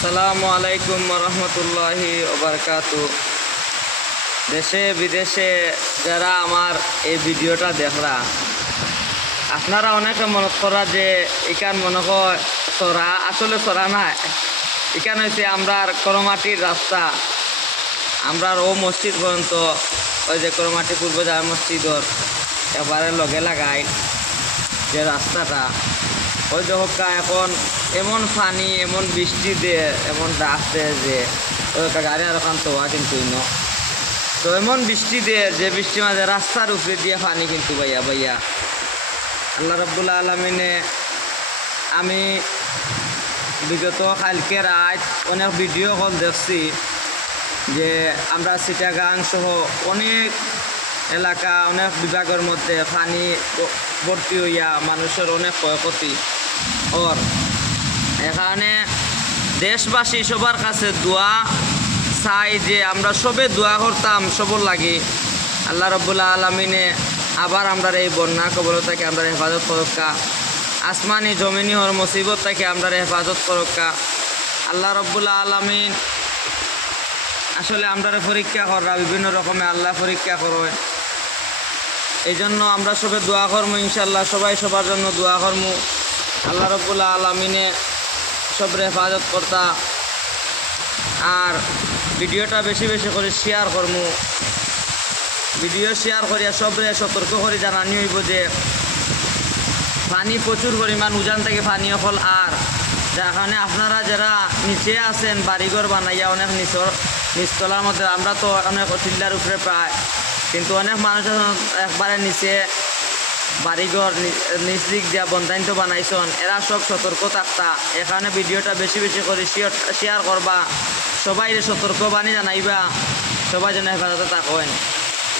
আসসালামু আলাইকুম রহমতুল্লাহি ওবারকাতু। দেশে বিদেশে যারা আমার এই ভিডিওটা দেখরা, আপনারা অনেকে মনে করা যে এখান মনে হয় চড়া, আসলে চড়া না। এখান হয়েছে আমরার করমাটির রাস্তা। আমরার ও মসজিদ পর্যন্ত, ওই যে করমাটি পূর্ব জামে মসজিদর এবারে লগে লাগাই যে রাস্তাটা, ওই দেখা এখন এমন পানি, এমন বৃষ্টি দিয়ে, এমন ডাক দেয় যে ওই গাড়ি আর ওখান তো কিন্তু তো এমন বৃষ্টি দিয়ে যে বৃষ্টির মাঝে রাস্তার উপরে দিয়ে পানি কিন্তু ভাইয়া ভাইয়া আল্লাহ রাব্বুল আলামিনে, আমি বিগত কালকে রাত অনেক ভিডিও কল দেখছি যে আমরা চিটাগাং সহ অনেক এলাকা, অনেক বিভাগের মধ্যে পানি ভর্তি হইয়া মানুষের অনেক ক্ষয়ক্ষতি ওর। এখানে দেশবাসী সবার কাছে দোয়া চাই যে আমরা সবে দোয়া করতাম সবর লাগে আল্লাহ রাব্বুল আলামিনে আবার আমরা এই বন্যা কবল থেকে আমরা হেফাজত করক্কা, আসমানি জমিনি হর মুসিবত থেকে আমরা হেফাজত করক্কা। আল্লাহ রাব্বুল আলামিন আসলে আমরা পরীক্ষা করা, বিভিন্ন রকমের আল্লাহ পরীক্ষা করে। এই জন্য আমরা সবে দোয়া করবো, ইনশাল্লাহ সবাই সবার জন্য দোয়া করবো। আল্লাহ রাব্বুল আলামিনে সবরে হেফাজত করতা। আর ভিডিওটা বেশি বেশি করে শেয়ার করবো। ভিডিও শেয়ার করিয়া সবরে সতর্ক করে জানানি হইব যে পানি প্রচুর পরিমাণ উজান থেকে পানি হল। আর যেখানে আপনারা যারা নিচে আছেন বাড়িঘর বানাইয়া অনেক নিচতলার মধ্যে, আমরা তো অনেক চিল্লার উপরে পাই, কিন্তু অনেক মানুষ একবারে নিচে বাড়িঘর নিচ দিক দিয়া বন্ধাইন তো বানাইছন, এরা সব সতর্ক থাকতা। এখানে ভিডিওটা বেশি বেশি করে শেয়ার করবা, সবাই সতর্ক বাণী জানাইবা, সবাই যেন হেফাজতে থাকেন।